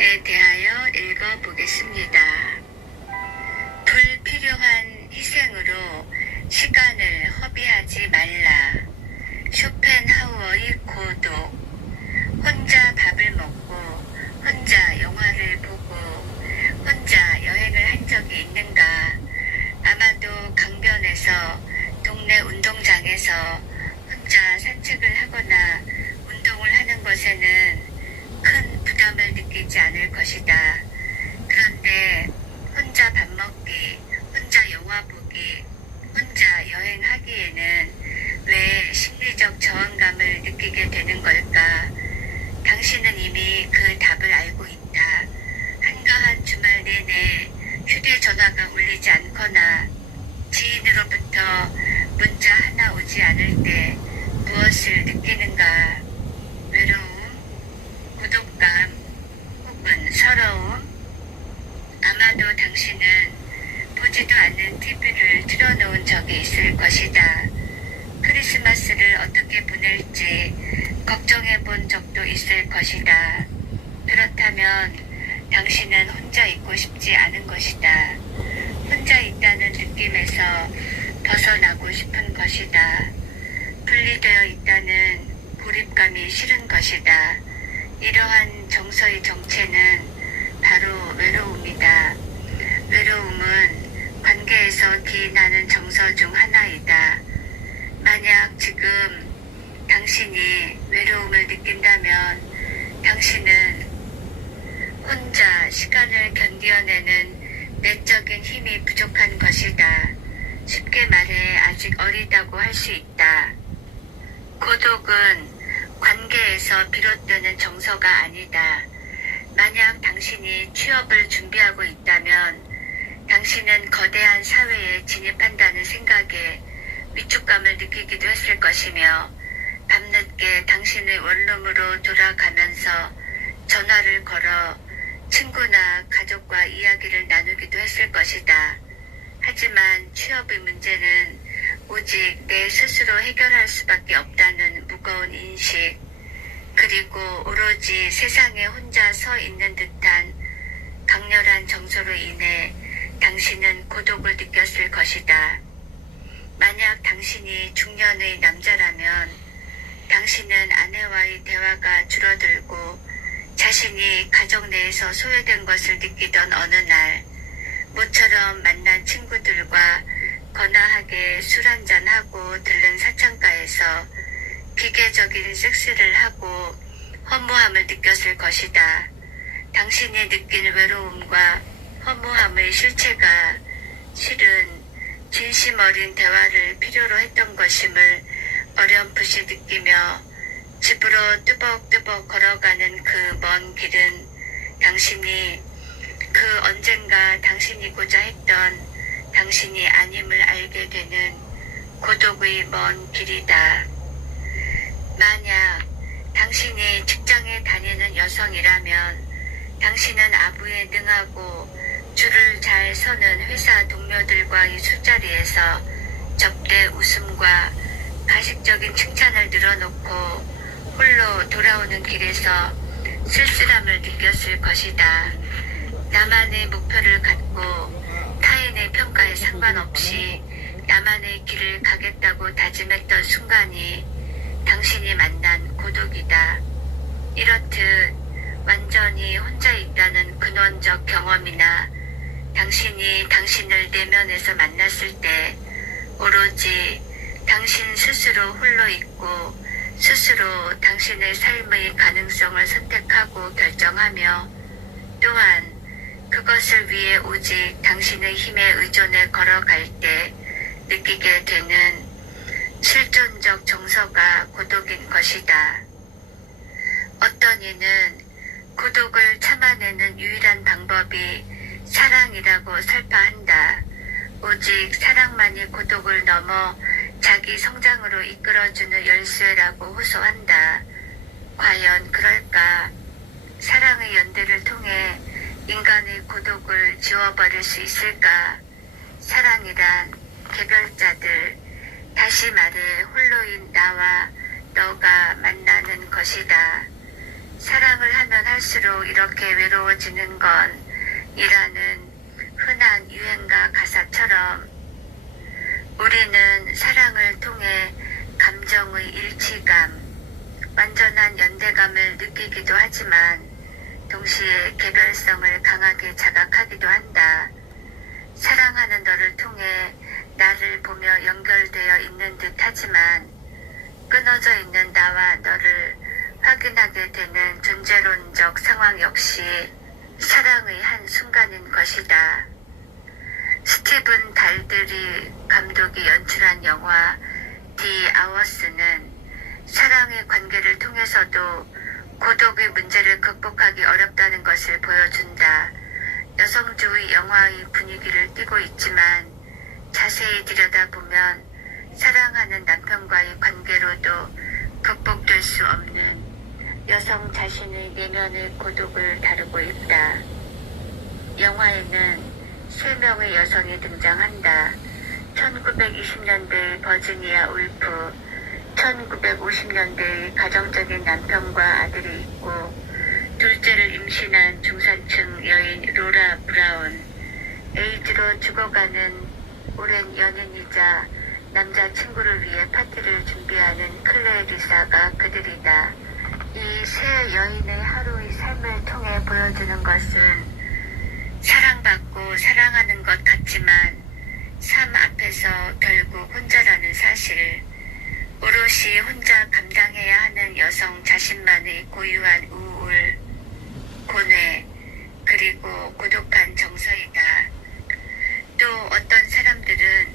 대하여 읽어보겠습니다. 불필요한 희생으로 시간을 허비하지 말라. 쇼펜하우어의 고독. 혼자 밥을 먹고 혼자 영화를 보고 혼자 여행을 한 적이 있는가? 아마도 강변에서 동네 운동장에서 혼자 산책을 하거나 운동을 하는 것에는 큰 부담을 느끼지 않을 것이다. 그런데 혼자 밥 먹기, 혼자 영화 보기, 혼자 여행하기에는 왜 심리적 저항감을 느끼게 되는 걸까? 당신은 이미 그 답을 알고 있다. 한가한 주말 내내 휴대전화가 울리지 않거나 지인으로부터 문자 하나 오지 않을 때 무엇을 느끼는가? 외로움, 고독감, 혹은 서러움? 아마도 당신은 보지도 않는 TV를 틀어놓은 적이 있을 것이다. 크리스마스를 어떻게 보낼지 걱정해 본 적도 있을 것이다. 그렇다면 당신은 혼자 있고 싶지 않은 것이다. 혼자 있다는 느낌에서 벗어나고 싶은 것이다. 분리되어 있다는 고립감이 싫은 것이다. 이러한 정서의 정체는 바로 외로움이다. 외로움은 관계에서 기인하는 정서 중 하나이다. 만약 지금 당신이 외로움을 느낀다면 당신은 혼자 시간을 견뎌내는 내적인 힘이 부족한 것이다. 쉽게 말해 아직 어리다고 할 수 있다. 고독은 관계에서 비롯되는 정서가 아니다. 만약 당신이 취업을 준비하고 있다면 당신은 거대한 사회에 진입한다는 생각에 위축감을 느끼기도 했을 것이며 밤늦게 당신의 원룸으로 돌아가면서 전화를 걸어 친구나 가족과 이야기를 나누기도 했을 것이다. 하지만 취업의 문제는 오직 내 스스로 해결할 수밖에 없다는 무거운 인식, 그리고 오로지 세상에 혼자 서 있는 듯한 강렬한 정서로 인해 당신은 고독을 느꼈을 것이다. 만약 당신이 중년의 남자라면 당신은 아내와의 대화가 줄어들고 자신이 가정 내에서 소외된 것을 느끼던 어느 날 모처럼 만난 친구들과 거나하게 술 한잔하고 들른 사창가에서 기계적인 섹스를 하고 허무함을 느꼈을 것이다. 당신이 느낀 외로움과 허무함의 실체가 실은 진심 어린 대화를 필요로 했던 것임을 어렴풋이 느끼며 집으로 뚜벅뚜벅 걸어가는 그 먼 길은 당신이 그 언젠가 당신이고자 했던 당신이 아님을 알게 되는 고독의 먼 길이다. 만약 당신이 직장에 다니는 여성이라면 당신은 아부에 능하고 줄을 잘 서는 회사 동료들과의 술자리에서 접대 웃음과 가식적인 칭찬을 늘어놓고 홀로 돌아오는 길에서 쓸쓸함을 느꼈을 것이다. 나만의 목표를 갖고 타인의 평가에 상관없이 나만의 길을 가겠다고 다짐했던 순간이 당신이 만난 고독이다. 이렇듯 완전히 혼자 있다는 근원적 경험이나 당신이 당신을 내면에서 만났을 때 오로지 당신 스스로 홀로 있고 스스로 당신의 삶의 가능성을 선택하고 결정하며 또한 그것을 위해 오직 당신의 힘에 의존해 걸어갈 때 느끼게 되는 실존적 정서가 고독인 것이다. 어떤 이는 고독을 참아내는 유일한 방법이 사랑이라고 설파한다. 오직 사랑만이 고독을 넘어 자기 성장으로 이끌어주는 열쇠라고 호소한다. 과연 그럴까? 사랑의 연대를 통해 인간의 고독을 지워버릴 수 있을까? 사랑이란 개별자들, 다시 말해 홀로인 나와 너가 만나는 것이다. 사랑을 하면 할수록 이렇게 외로워지는 건 이라는 흔한 유행가 가사처럼 우리는 사랑을 통해 감정의 일치감, 완전한 연대감을 느끼기도 하지만 동시에 개별성을 강하게 자각하기도 한다. 사랑하는 너를 통해 나를 보며 연결되어 있는 듯 하지만 끊어져 있는 나와 너를 확인하게 되는 존재론적 상황 역시 사랑의 한 순간인 것이다. 스티븐 달드리 감독이 연출한 영화 디 아워스는 사랑의 관계를 통해서도 고독의 문제를 극복하기 어렵다는 것을 보여준다. 여성주의 영화의 분위기를 띠고 있지만 자세히 들여다보면 사랑하는 남편과의 관계로도 극복될 수 없는 여성 자신의 내면의 고독을 다루고 있다. 영화에는 3명의 여성이 등장한다. 1920년대의 버지니아 울프, 1950년대의 가정적인 남편과 아들이 있고 둘째를 임신한 중산층 여인 로라 브라운, 에이즈로 죽어가는 오랜 연인이자 남자친구를 위해 파티를 준비하는 클레리사가 그들이다. 이 세 여인의 하루의 삶을 통해 보여주는 것은 사랑받고 사랑하는 것 같지만 삶 앞에서 결국 혼자라는 사실, 오롯이 혼자 감당해야 하는 여성 자신만의 고유한 우울, 고뇌, 그리고 고독한 정서이다. 또 어떤 사람들은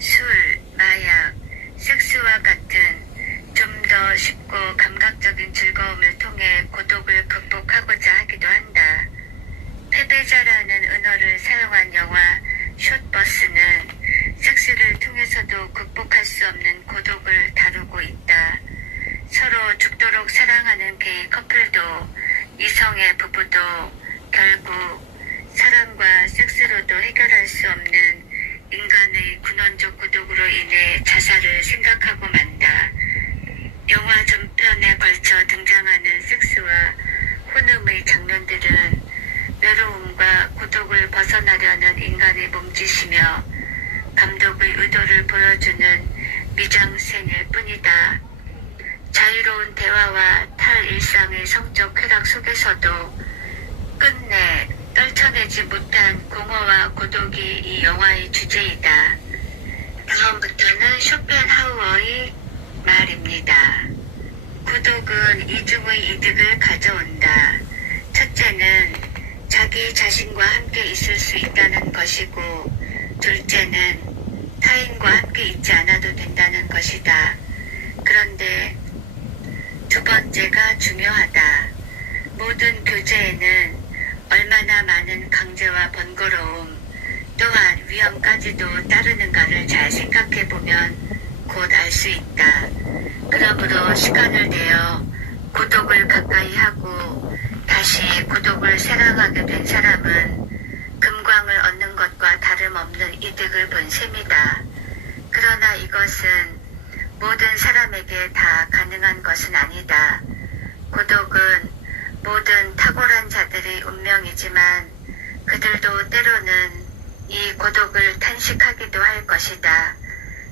술, 마약, 섹스와 같은 좀 더 쉽고 감각적인 즐거움을 통해 고독을 극복하고자 하기도 한다. 패배자라는 은어를 사용한 영화 숏버스는 섹스를 통해서도 극복할 수 없는 고독을 다루고 있다. 서로 죽도록 사랑하는 게이 커플도 이성의 부부도 결국 사랑과 섹스로도 해결할 수 없는 인간의 근원적 고독으로 인해 자살을 생각하고 만다. 영화 전편에 걸쳐 등장하는 섹스와 혼음의 장면들은 외로움과 고독을 벗어나려는 인간의 몸짓이며 감독의 의도를 보여주는 미장센일 뿐이다. 자유로운 대화와 탈일상의 성적 쾌락 속에서도 끝내 떨쳐내지 못한 공허와 고독이 이 영화의 주제이다. 다음부터는 쇼펜하우어의 말입니다. 고독은 이중의 이득을 가져온다. 첫째는 자기 자신과 함께 있을 수 있다는 것이고, 둘째는 타인과 함께 있지 않아도 된다는 것이다. 그런데 두 번째가 중요하다. 모든 교제에는 얼마나 많은 강제와 번거로움, 또한 위험까지도 따르는가를 잘 생각해보면 곧 알 수 있다. 그러므로 시간을 내어 고독을 가까이 하고 다시 고독을 생각하게 된 사람은 금광을 얻는 것과 다름없는 이득을 본 셈이다. 그러나 이것은 모든 사람에게 다 가능한 것은 아니다. 고독은 모든 탁월한 자들의 운명이지만 그들도 때로는 이 고독을 탄식하기도 할 것이다.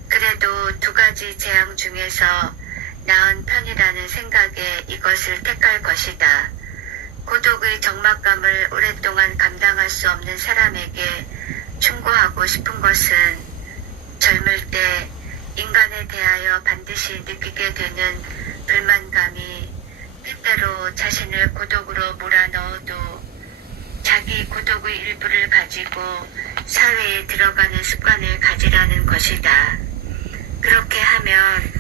그래도 두 가지 재앙 중에서 나은 편이라는 생각에 이것을 택할 것이다. 고독의 적막감을 오랫동안 감당할 수 없는 사람에게 충고하고 싶은 것은 젊을 때 인간에 대하여 반드시 느끼게 되는 불만감이 때때로 자신을 고독으로 몰아넣어도 자기 고독의 일부를 가지고 사회에 들어가는 습관을 가지라는 것이다. 그렇게 하면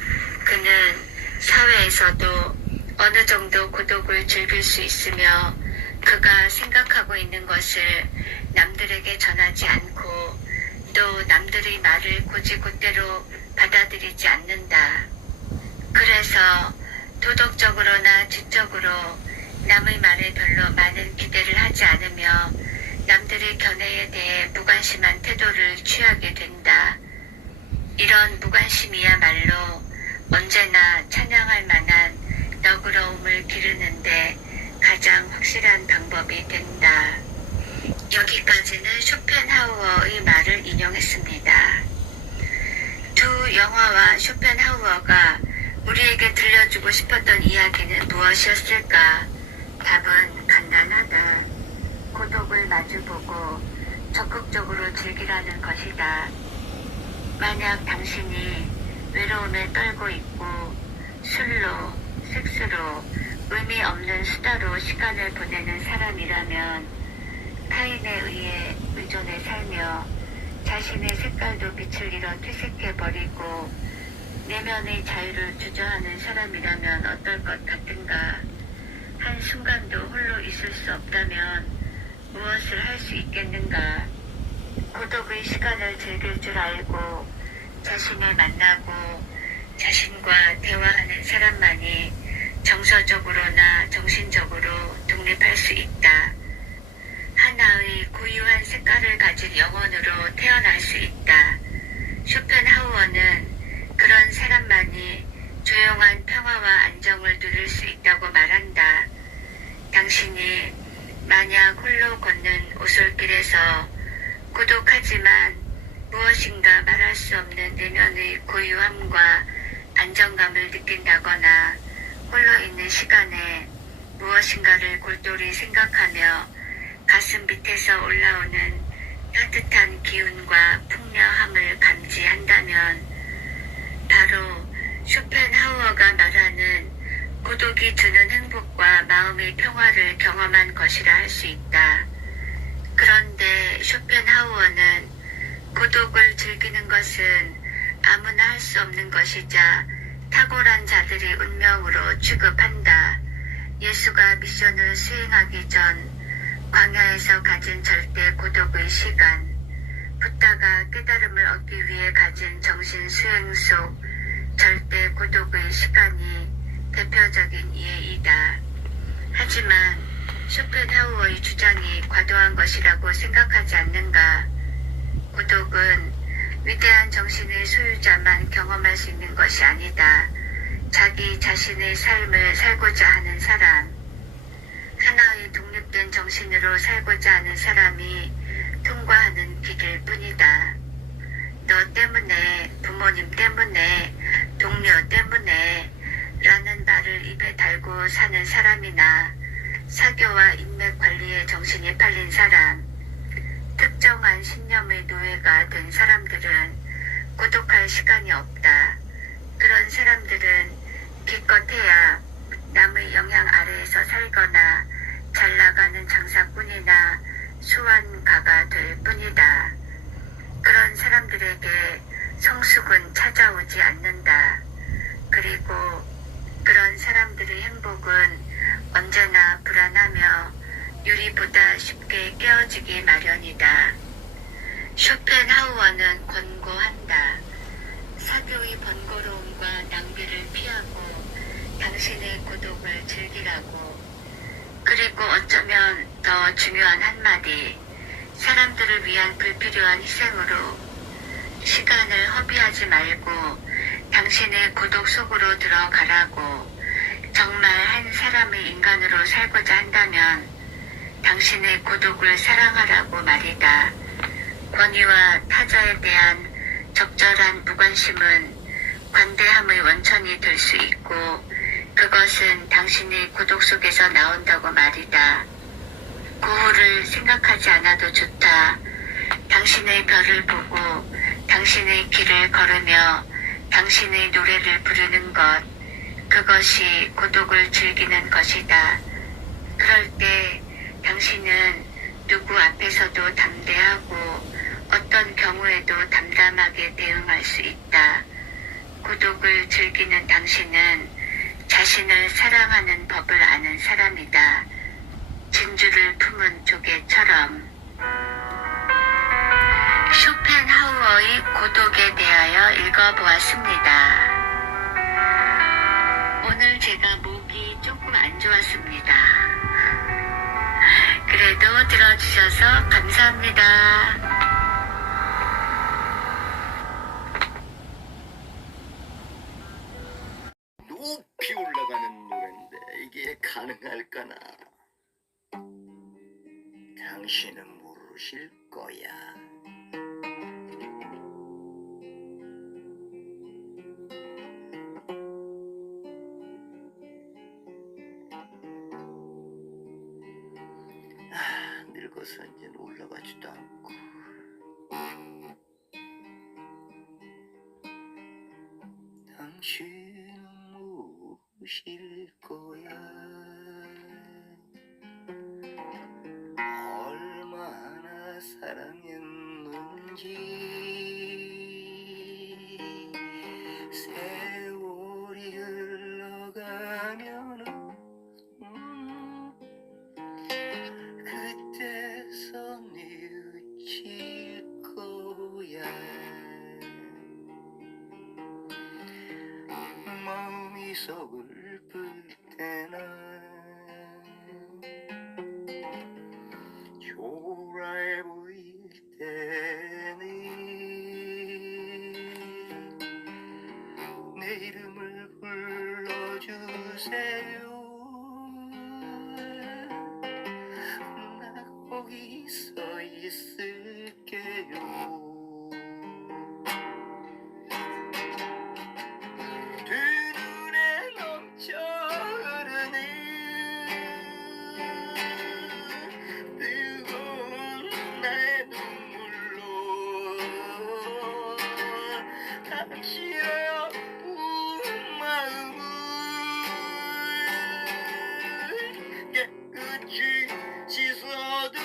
그는 사회에서도 어느 정도 고독을 즐길 수 있으며 그가 생각하고 있는 것을 남들에게 전하지 않고 또 남들의 말을 곧이곧대로 받아들이지 않는다. 그래서 도덕적으로나 지적으로 남의 말에 별로 많은 기대를 하지 않으며 남들의 견해에 대해 무관심한 태도를 취하게 된다. 이런 무관심이야말로 언제나 찬양할 만한 너그러움을 기르는데 도움이 된다. 여기까지는 쇼펜하우어의 말을 인용했습니다. 두 영화와 쇼펜하우어가 우리에게 들려주고 싶었던 이야기는 무엇이었을까? 답은 간단하다. 고독을 마주보고 적극적으로 즐기라는 것이다. 만약 당신이 외로움에 떨고 있고 술로, 섹스로, 의미 없는 수다로 시간을 보내는 사람이라면 타인에 의해 의존해 살며 자신의 색깔도 빛을 잃어 퇴색해버리고 내면의 자유를 주저하는 사람이라면 어떨 것 같은가? 한순간도 홀로 있을 수 없다면 무엇을 할 수 있겠는가? 고독의 시간을 즐길 줄 알고 자신을 만나고 자신과 대화하는 사람만이 정서적으로나 정신적으로 독립할 수 있다. 하나의 고유한 색깔을 가진 영혼으로 태어날 수 있다. 쇼펜하우어는 그런 사람만이 조용한 평화와 안정을 누릴 수 있다고 말한다. 당신이 만약 홀로 걷는 오솔길에서 고독하지만 무엇인가 말할 수 없는 내면의 고유함과 안정감을 느낀다거나 홀로 있는 시간에 무엇인가를 골똘히 생각하며 가슴 밑에서 올라오는 따뜻한 기운과 풍요함을 감지한다면 바로 쇼펜하우어가 말하는 고독이 주는 행복과 마음의 평화를 경험한 것이라 할 수 있다. 그런데 쇼펜하우어는 고독을 즐기는 것은 아무나 할 수 없는 것이자 탁월한 자들의 운명으로 취급한다. 예수가 미션을 수행하기 전 광야에서 가진 절대 고독의 시간, 붓다가 깨달음을 얻기 위해 가진 정신 수행 속 절대 고독의 시간이 대표적인 예이다. 하지만 쇼펜하우어의 주장이 과도한 것이라고 생각하지 않는가? 고독은 위대한 정신의 소유자만 경험할 수 있는 것이 아니다. 자기 자신의 삶을 살고자 하는 사람, 하나의 독립된 정신으로 살고자 하는 사람이 통과하는 길일 뿐이다. 너 때문에, 부모님 때문에, 동료 때문에 라는 말을 입에 달고 사는 사람이나 사교와 인맥 관리에 정신이 팔린 사람, 특정한 신념의 노예가 된 사람들은 고독할 시간이 없다. 그런 사람들은 기껏해야 남의 영향 아래에서 살거나 잘 나가는 장사꾼이나 수완가가 될 뿐이다. 그런 사람들에게 성숙은 찾아오지 않는다. 그리고 그런 사람들의 행복은 언제나 불안하며 유리보다 쉽게 깨어지기 마련이다. 쇼펜하우어는 권고한다. 사교의 번거로움과 낭비를 피하고 당신의 고독을 즐기라고. 그리고 어쩌면 더 중요한 한마디, 사람들을 위한 불필요한 희생으로 시간을 허비하지 말고 당신의 고독 속으로 들어가라고. 정말 한 사람의 인간으로 살고자 한다면 당신의 고독을 사랑하라고 말이다. 권위와 타자에 대한 적절한 무관심은 관대함의 원천이 될 수 있고 그것은 당신의 고독 속에서 나온다고 말이다. 고우를 생각하지 않아도 좋다. 당신의 별을 보고 당신의 길을 걸으며 당신의 노래를 부르는 것, 그것이 고독을 즐기는 것이다. 그럴 때 당신은 누구 앞에서도 담대하고 어떤 경우에도 담담하게 대응할 수 있다. 고독을 즐기는 당신은 자신을 사랑하는 법을 아는 사람이다. 진주를 품은 조개처럼. 쇼펜하우어의 고독에 대하여 읽어보았습니다. 오늘 제가 목이 조금 안 좋았습니다. 그래도 들어주셔서 감사합니다. 높이 올라가는 노래인데 이게 가능할까나? 당신은 모르실 거야. 늙어서 이제는 올라가지도 않고. 당신은 모르실 거야. 얼마나 사랑했는지. 세월이 흘러가면은 그때서 뉘우칠 거야. 마음이 서글플 때나 초라해 보일 때는 내 이름을 불러주세요. 나 거기 서 있을게요. 두 눈에 넘쳐 흐르는 뜨거운 나의 눈물로 당신의 아픈 마음을 깨끗이 씻어드릴게.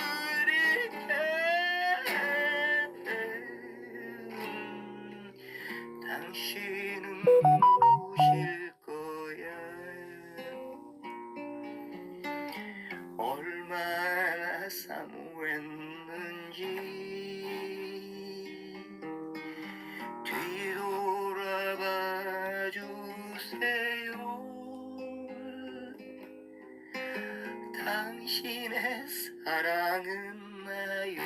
당신은 모르실 거야. 얼마나 사모했는지. 뒤돌아봐 주세요. 당신의 사랑은 나요.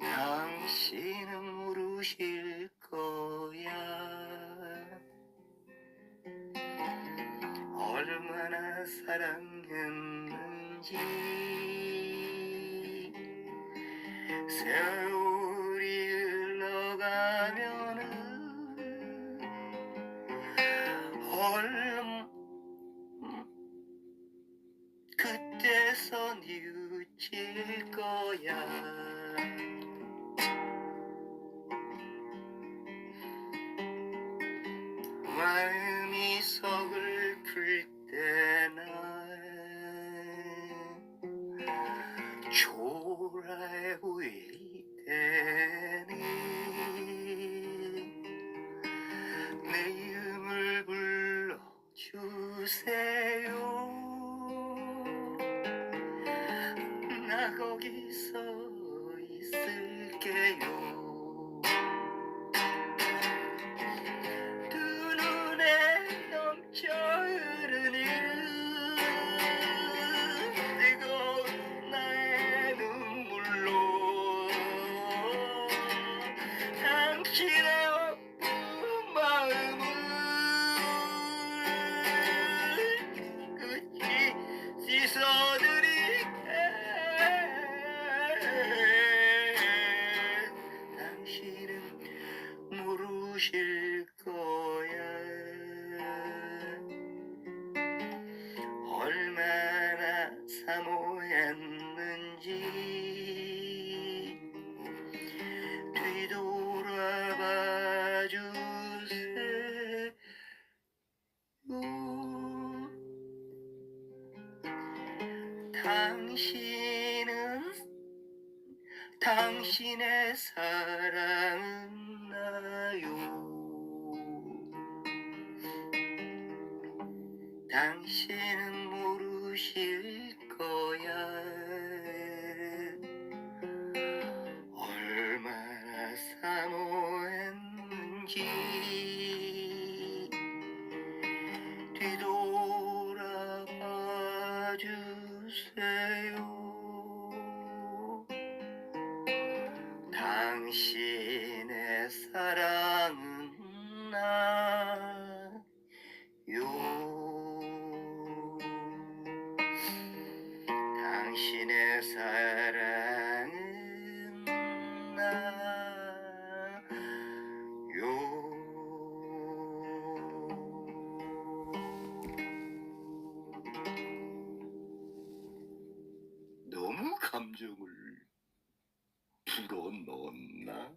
당신은 모르실 거야. 얼마나 사랑했는지. 세월이 흘러가면은 그때서 뉘우칠 거야. 마음이 서글플 때나 초라해 보일 때는 내 이름을 불러주세요. 나 거기 서 있을게요. 두 눈에 넘쳐 흐르는 뜨거운 나의 눈물로 당신의 아픈 마음을 끝이 씻어드릴게. 당신은 모르실 거야. 얼마나 사모했는지. 뒤돌아봐 주세요. 당신의 사랑은 나요. 당신은 모르실 거야. 얼마나 사모했는지. 뒤돌아봐 주세요. 당신의 사랑은 나요. 감정을 불어넣었나?